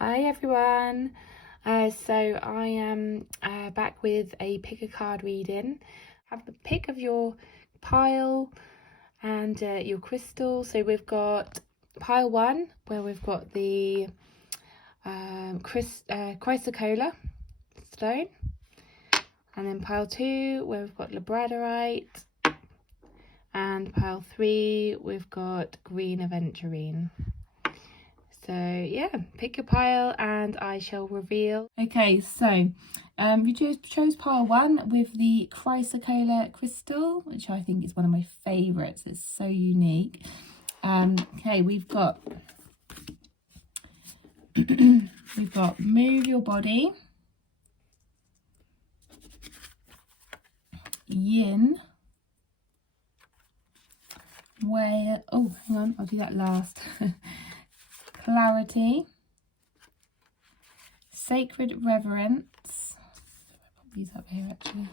Hi everyone. So I am back with a pick a card reading. Have the pick of your pile and your crystal. So we've got pile 1 where we've got the chrysocolla stone, and then pile 2 where we've got labradorite, and pile 3 we've got green aventurine. So yeah, pick your pile and I shall reveal. Okay, so you chose pile 1 with the chrysocolla crystal, which I think is one of my favourites. It's so unique. Okay, we've got we've got move your body, yin, whale. Oh, hang on, I'll do that last. Clarity, sacred reverence. I'll put these up here actually.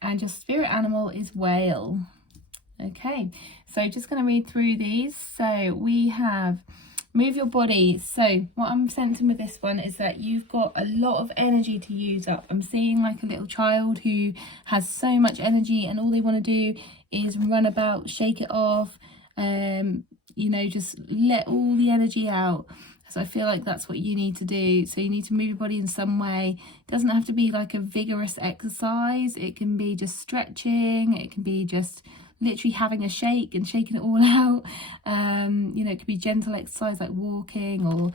And your spirit animal is whale. Okay, so just going to read through these. So we have move your body. So what I'm sensing with this one is that you've got a lot of energy to use up. I'm seeing like a little child who has so much energy and all they want to do is run about, shake it off, you know, just let all the energy out. So I feel like that's what you need to do. So you need to move your body in some way. It doesn't have to be like a vigorous exercise. It can be just stretching. It can be just literally having a shake and shaking it all out. You know, it could be gentle exercise like walking or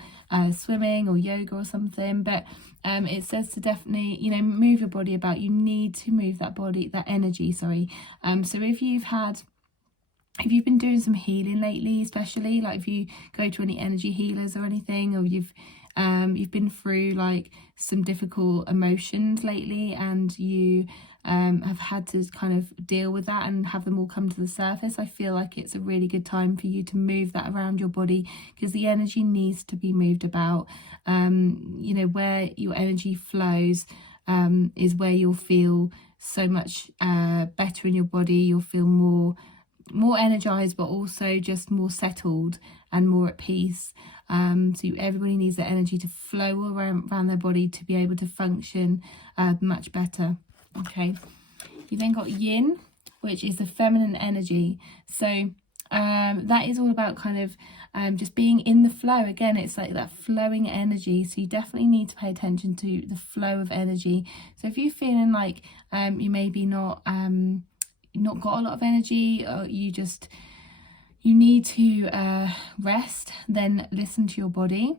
swimming or yoga or something. But it says to definitely, you know, move your body about. You need to move that body, that energy, sorry. So if you've been doing some healing lately, especially like if you go to any energy healers or anything, or you've been through like some difficult emotions lately and you have had to kind of deal with that and have them all come to the surface, I feel like it's a really good time for you to move that around your body, because the energy needs to be moved about. You know, where your energy flows is where you'll feel so much better in your body. You'll feel more energized, but also just more settled and more at peace. So everybody needs that energy to flow around their body to be able to function much better. Okay, you then got yin, which is the feminine energy. So that is all about kind of just being in the flow. Again, it's like that flowing energy, so you definitely need to pay attention to the flow of energy. So if you're feeling like you maybe not got a lot of energy, or you need to rest, then listen to your body.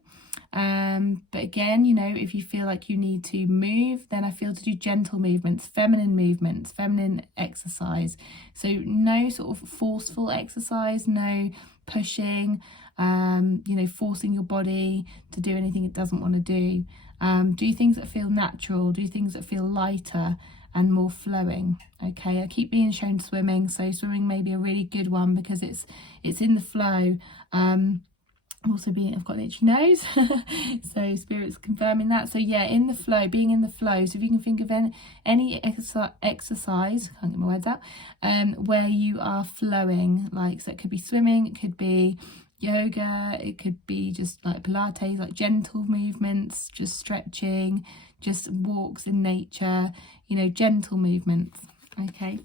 But again, you know, if you feel like you need to move, then I feel to do gentle movements, feminine exercise. So no sort of forceful exercise, no pushing, you know, forcing your body to do anything it doesn't want to do. Do things that feel natural, do things that feel lighter and more flowing. Okay, I keep being shown swimming, so swimming may be a really good one because it's in the flow. Also I've got an itchy nose, so spirit's confirming that. So yeah, in the flow, being in the flow. So if you can think of any exercise, can't get my words out, where you are flowing, like, so it could be swimming, it could be yoga, it could be just like Pilates, like gentle movements, just stretching, just walks in nature, you know, gentle movements. Okay,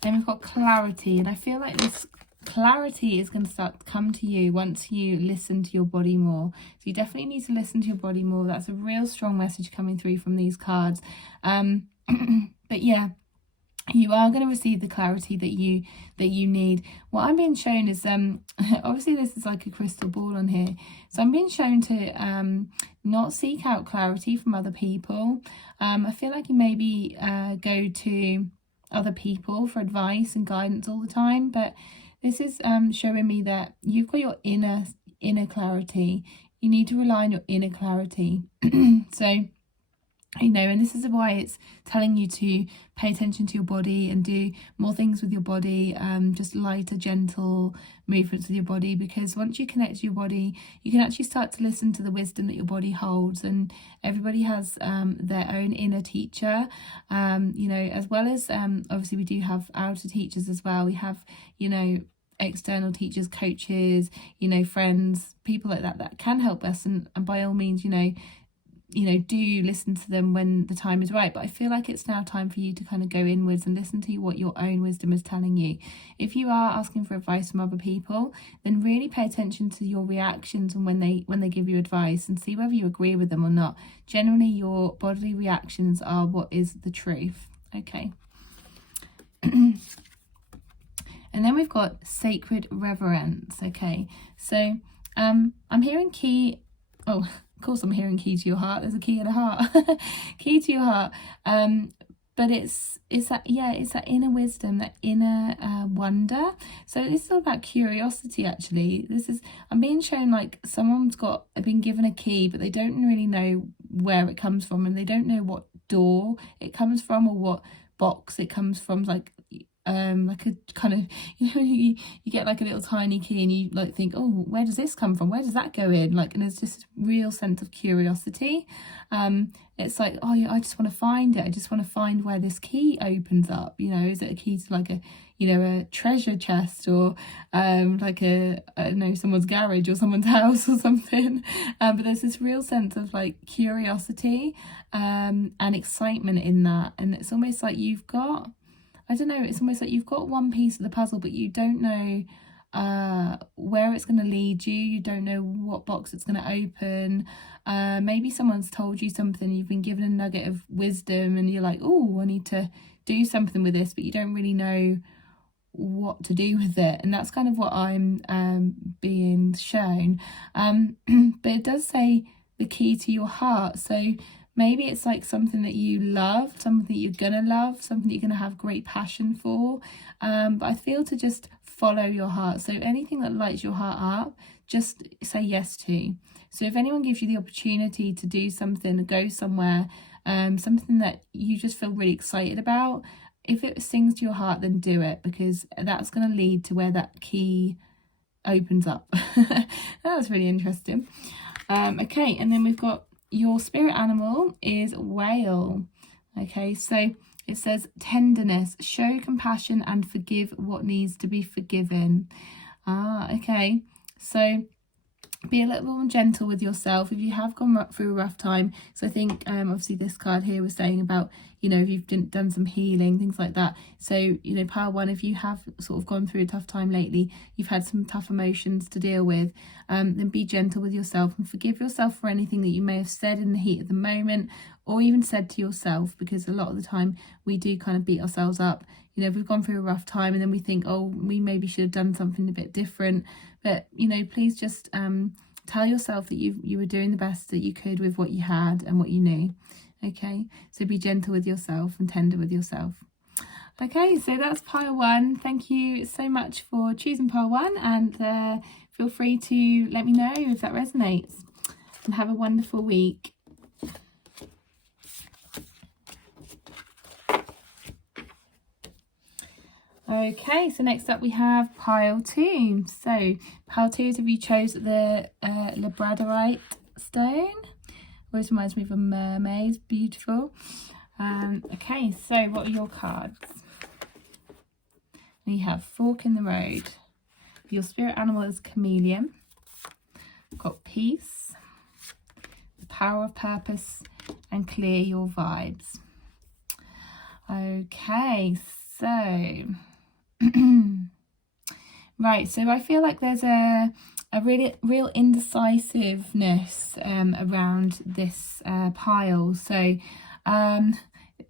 then we've got clarity, and I feel like this clarity is going to start to come to you once you listen to your body more. So you definitely need to listen to your body more. That's a real strong message coming through from these cards. But yeah, you are going to receive the clarity that you need. What I'm being shown is obviously this is like a crystal ball on here, so I'm being shown to not seek out clarity from other people. I feel like you maybe go to other people for advice and guidance all the time, but this is showing me that you've got your inner clarity. You need to rely on your inner clarity. So, you know, and this is why it's telling you to pay attention to your body and do more things with your body, just lighter, gentle movements with your body, because once you connect to your body, you can actually start to listen to the wisdom that your body holds. And everybody has their own inner teacher, you know, as well as obviously we do have outer teachers as well. We have, you know, external teachers, coaches, you know, friends, people like that that can help us, and by all means, you know, do listen to them when the time is right. But I feel like it's now time for you to kind of go inwards and listen to what your own wisdom is telling you. If you are asking for advice from other people, then really pay attention to your reactions and when they give you advice, and see whether you agree with them or not. Generally, your bodily reactions are what is the truth. Okay. And then we've got sacred reverence. Okay, so I'm hearing key. Oh, of course I'm hearing key to your heart. There's a key in a heart. Key to your heart. But it's that, yeah, it's that inner wisdom, that inner wonder. So this is all about curiosity, actually. I'm being shown like someone's been given a key, but they don't really know where it comes from, and they don't know what door it comes from or what box it comes from. Like a kind of, you know, you get like a little tiny key and you like think, oh, where does this come from, where does that go in, like, and there's just a real sense of curiosity. It's like, oh yeah, I just want to find it, I just want to find where this key opens up. You know, is it a key to like a, you know, a treasure chest, or like I don't know, someone's garage or someone's house or something. But there's this real sense of like curiosity and excitement in that, and it's almost like you've got, I don't know, it's almost like you've got one piece of the puzzle, but you don't know where it's going to lead you. You don't know what box it's going to open. Maybe someone's told you something, you've been given a nugget of wisdom, and you're like, oh, I need to do something with this, but you don't really know what to do with it. And that's kind of what I'm being shown. But it does say the key to your heart. So maybe it's like something that you love, something that you're gonna love, something that you're gonna have great passion for. But I feel to just follow your heart. So anything that lights your heart up, just say yes to. So if anyone gives you the opportunity to do something, go somewhere, something that you just feel really excited about, if it sings to your heart, then do it, because that's going to lead to where that key opens up. That was really interesting. Okay, and then we've got your spirit animal is whale. Okay, so it says tenderness, show compassion and forgive what needs to be forgiven. Okay, so be a little more gentle with yourself if you have gone through a rough time. So I think obviously this card here was saying about, you know, if you've done some healing, things like that. So, you know, pile one, if you have sort of gone through a tough time lately, you've had some tough emotions to deal with, then be gentle with yourself and forgive yourself for anything that you may have said in the heat of the moment, or even said to yourself, because a lot of the time we do kind of beat ourselves up. You know, if we've gone through a rough time and then we think, oh, we maybe should have done something a bit different. But, you know, please just tell yourself that you were doing the best that you could with what you had and what you knew. Okay, so be gentle with yourself and tender with yourself. Okay, so that's pile one. Thank you so much for choosing pile one, and feel free to let me know if that resonates, and have a wonderful week. Okay, so next up we have pile two. So pile two is if you chose the labradorite stone. Always reminds me of a mermaid. Beautiful. Okay, so what are your cards? We have fork in the road. Your spirit animal is chameleon. We've got peace, the power of purpose, and clear your vibes. Okay, so right, so I feel like there's a real indecisiveness around this pile. So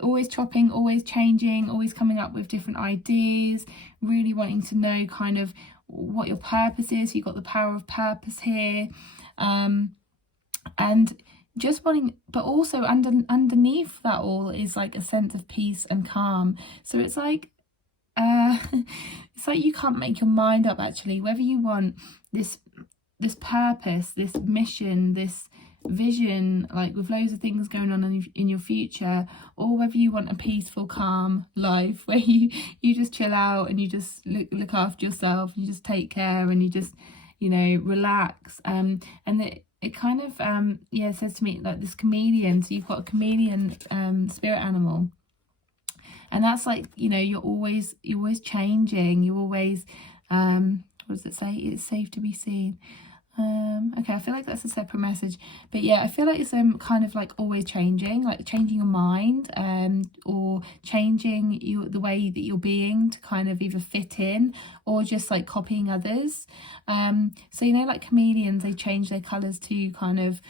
always chopping, always changing, always coming up with different ideas, really wanting to know kind of what your purpose is. You've got the power of purpose here, and just wanting, but also underneath that all is like a sense of peace and calm. So it's like you can't make your mind up actually whether you want this purpose, this mission, this vision, like with loads of things going on in your future, or whether you want a peaceful, calm life where you just chill out and you just look after yourself, you just take care and you just, you know, relax. And it kind of it says to me like this chameleon. So you've got a chameleon spirit animal, and that's like, you know, you're always changing, you're always What does it say? It's safe to be seen. Okay, I feel like that's a separate message, but yeah, I feel like it's kind of like always changing, like changing your mind, or changing the way that you're being to kind of either fit in or just like copying others. So you know, like chameleons, they change their colors to kind of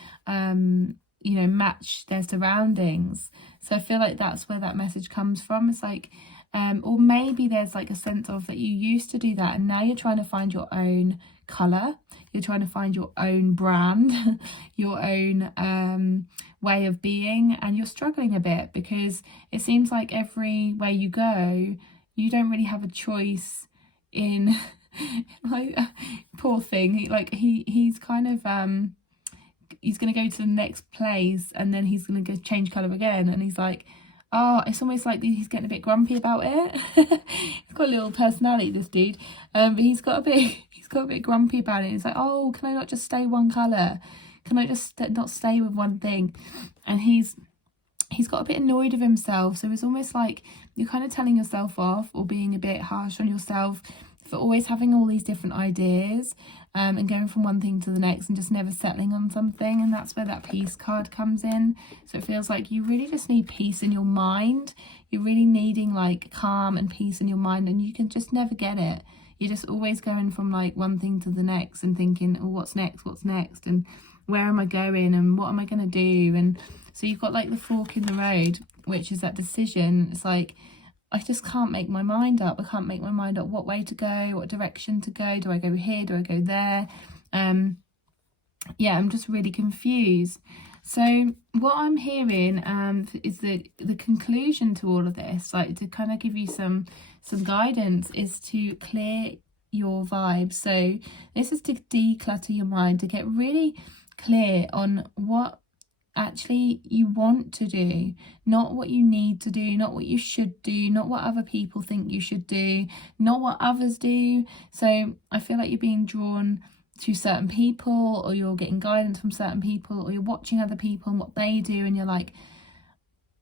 you know, match their surroundings. So I feel like that's where that message comes from. It's like or maybe there's like a sense of that you used to do that and now you're trying to find your own color, you're trying to find your own brand, your own way of being, and you're struggling a bit because it seems like everywhere you go you don't really have a choice in like poor thing, like he's kind of he's going to go to the next place and then he's going to go change colour again, and he's like, oh, it's almost like he's getting a bit grumpy about it. He's got a little personality, this dude, but he's got a bit grumpy about it. He's like, oh, can I not just stay one colour? Can I just not stay with one thing? And he's got a bit annoyed with himself. So it's almost like you're kind of telling yourself off or being a bit harsh on yourself for always having all these different ideas and going from one thing to the next and just never settling on something. And that's where that peace card comes in. So it feels like you really just need peace in your mind. You're really needing like calm and peace in your mind, and you can just never get it. You're just always going from like one thing to the next and thinking, oh, what's next, and where am I going and what am I going to do? And so you've got like the fork in the road, which is that decision. It's like, I just can't make my mind up. I can't make my mind up what way to go, what direction to go. Do I go here? Do I go there? Yeah, I'm just really confused. So what I'm hearing is the conclusion to all of this, like to kind of give you some guidance, is to clear your vibes. So this is to declutter your mind, to get really clear on what actually you want to do, not what you need to do, not what you should do, not what other people think you should do, not what others do. So I feel like you're being drawn to certain people, or you're getting guidance from certain people, or you're watching other people and what they do and you're like,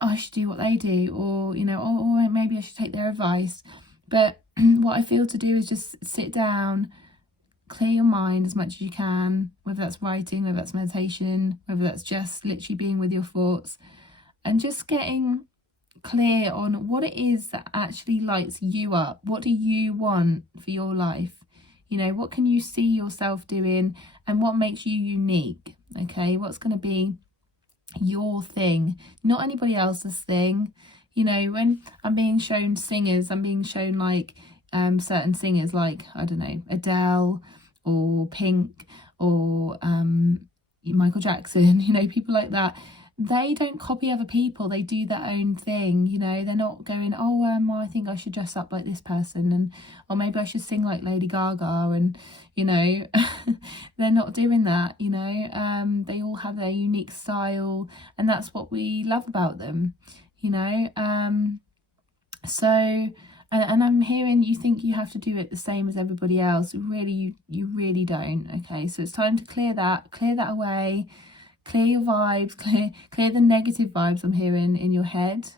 oh, I should do what they do, or you know, oh, maybe I should take their advice. But what I feel to do is just sit down, clear your mind as much as you can, whether that's writing, whether that's meditation, whether that's just literally being with your thoughts, and just getting clear on what it is that actually lights you up. What do you want for your life? You know, what can you see yourself doing, and what makes you unique? Okay, what's going to be your thing, not anybody else's thing. You know, when I'm being shown singers, I'm being shown like certain singers, like, I don't know, Adele or Pink or Michael Jackson, you know, people like that. They don't copy other people, they do their own thing. You know, they're not going, oh, well, I think I should dress up like this person, and or maybe I should sing like Lady Gaga, and you know, they're not doing that. You know, they all have their unique style, and that's what we love about them, you know. So and I'm hearing you think you have to do it the same as everybody else. Really, you really don't. Okay, so it's time to clear that away, clear your vibes, clear the negative vibes I'm hearing in your head.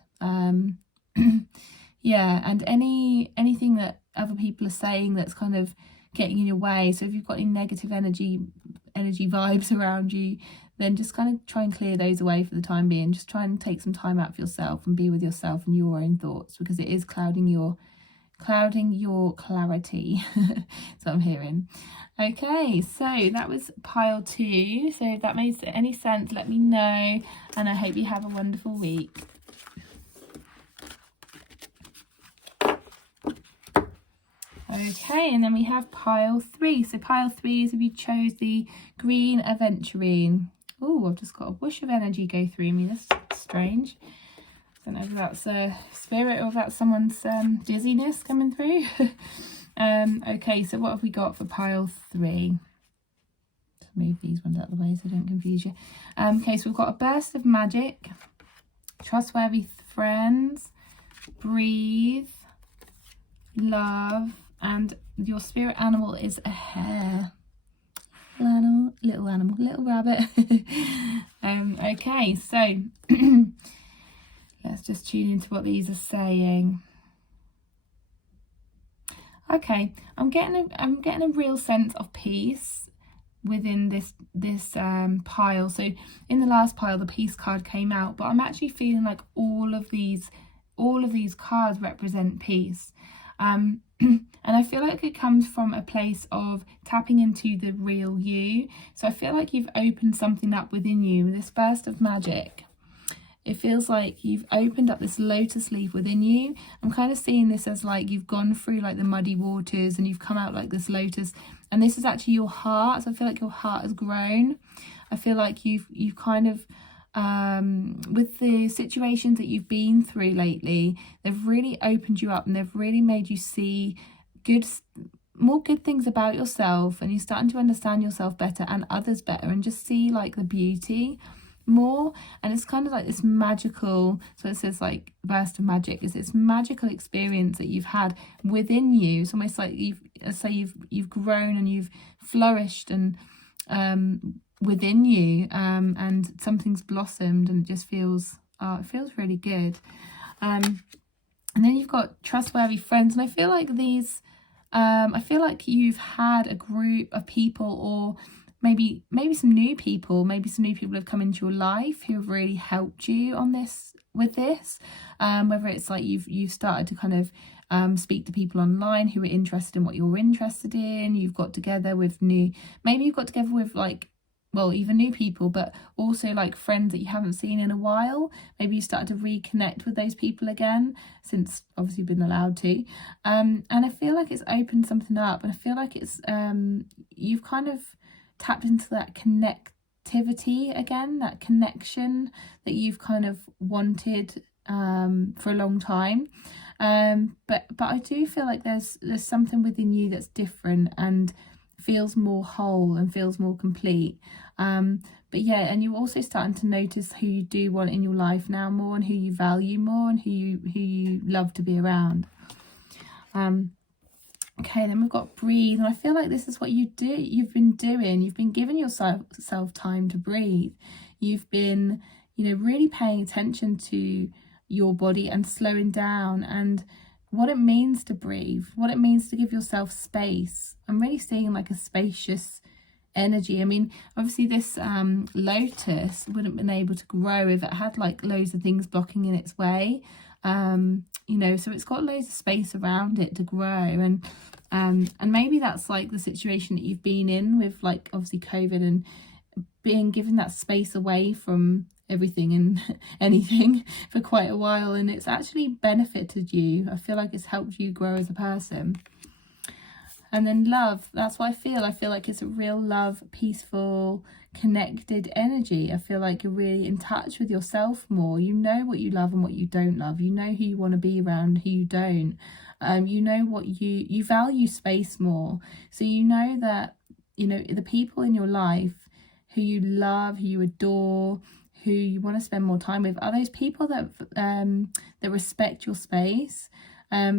Yeah, and anything that other people are saying that's kind of getting in your way. So if you've got any negative energy vibes around you, then just kind of try and clear those away for the time being. Just try and take some time out for yourself and be with yourself and your own thoughts, because it is clouding your clarity. So I'm hearing. Okay, so that was pile 2. So if that makes any sense, let me know, and I hope you have a wonderful week. Okay, and then we have pile 3. So pile 3 is if you chose the green aventurine. Oh, I've just got a whoosh of energy go through me. That's strange. I don't know if that's a spirit or if that's someone's dizziness coming through. Okay, so what have we got for pile 3? Let's move these ones out of the way so I don't confuse you. Okay, so we've got a burst of magic, trustworthy friends, breathe, love, and your spirit animal is a hare. Little animal, little rabbit. Okay, so let's just tune into what these are saying. Okay, I'm getting a real sense of peace within this pile. So in the last pile the peace card came out, but I'm actually feeling like all of these cards represent peace. And I feel like it comes from a place of tapping into the real you. So I feel like you've opened something up within you, this burst of magic. It feels like you've opened up this lotus leaf within you. I'm kind of seeing this as like you've gone through like the muddy waters and you've come out like this lotus, and this is actually your heart. So I feel like your heart has grown. I feel like you've kind of with the situations that you've been through lately, they've really opened you up and they've really made you see more good things about yourself, and you're starting to understand yourself better and others better, and just see like the beauty more. And it's kind of like this magical, so it says like burst of magic, is this magical experience that you've had within you. It's almost like you've grown and you've flourished and within you, and something's blossomed, and it just feels it feels really good. And then you've got trustworthy friends, and I feel like these I feel like you've had a group of people, or maybe some new people have come into your life who have really helped you on this, whether it's like you've started to kind of speak to people online who are interested in what you're interested in. You've got together with like, well, even new people, but also like friends that you haven't seen in a while. Maybe you started to reconnect with those people again, since obviously you've been allowed to. And I feel like it's opened something up, and I feel like it's you've kind of tapped into that connectivity again, that connection that you've kind of wanted for a long time. But I do feel like there's something within you that's different and feels more whole and feels more complete. But yeah, and you're also starting to notice who you do want in your life now more, and who you value more, and who you love to be around. Okay, then we've got breathe, and I feel like this is what you've been doing. You've been giving yourself time to breathe. You've been, really paying attention to your body and slowing down, and what it means to breathe, what it means to give yourself space. I'm really seeing like a spacious energy. I mean, obviously this lotus wouldn't have been able to grow if it had like loads of things blocking in its way. So it's got loads of space around it to grow, and maybe that's like the situation that you've been in with, like, obviously COVID, and being given that space away from everything and anything for quite a while, and it's actually benefited you. I feel like it's helped you grow as a person. And then love, that's what I feel like it's a real love, peaceful, connected energy. I feel like you're really in touch with yourself more. You know what you love and what you don't love. You know who you want to be around, who you don't. You know what you value space more. So you know that, the people in your life who you love, who you adore, who you want to spend more time with, are those people that respect your space.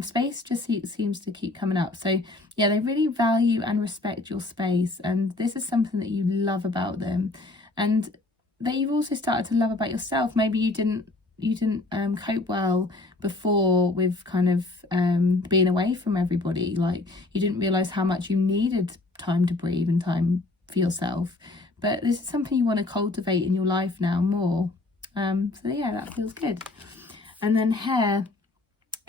Space just seems to keep coming up. So yeah, they really value and respect your space, and this is something that you love about them, and that you've also started to love about yourself. Maybe you didn't cope well before with kind of being away from everybody. Like, you didn't realize how much you needed time to breathe and time for yourself, but this is something you want to cultivate in your life now more. So yeah, that feels good. And then hair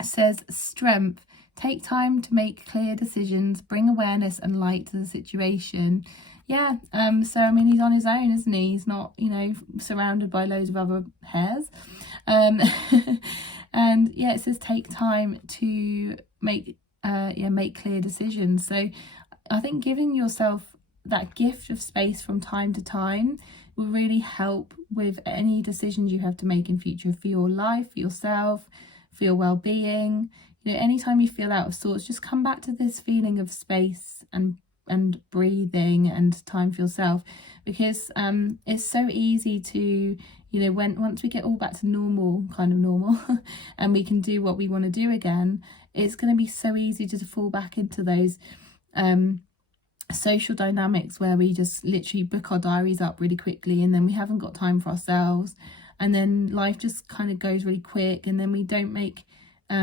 says strength. Take time to make clear decisions, bring awareness and light to the situation. Yeah, so I mean, he's on his own, isn't he? He's not, surrounded by loads of other hairs. And yeah, it says take time to make clear decisions. So I think giving yourself that gift of space from time to time will really help with any decisions you have to make in future, for your life, for yourself, for your well-being. Anytime you feel out of sorts, just come back to this feeling of space and breathing and time for yourself, because it's so easy to, once we get all back to normal and we can do what we want to do again, it's going to be so easy to fall back into those social dynamics where we just literally book our diaries up really quickly, and then we haven't got time for ourselves, and then life just kind of goes really quick, and then we don't make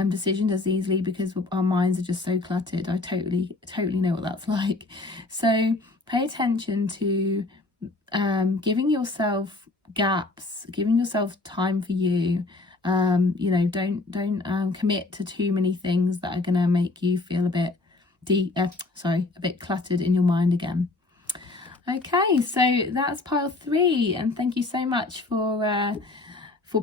decisions as easily because our minds are just so cluttered. I totally know what that's like. So pay attention to giving yourself gaps, giving yourself time for you. You know, don't commit to too many things that are going to make you feel a bit a bit cluttered in your mind again. Okay, so that's pile 3, and thank you so much for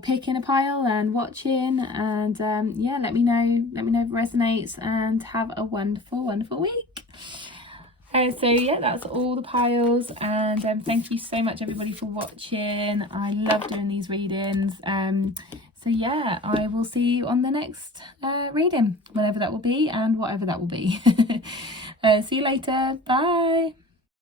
picking a pile and watching, and yeah, let me know if it resonates, and have a wonderful week. So yeah, that's all the piles, and thank you so much everybody for watching. I love doing these readings. So yeah, I will see you on the next reading, whenever that will be and whatever that will be. See you later. Bye.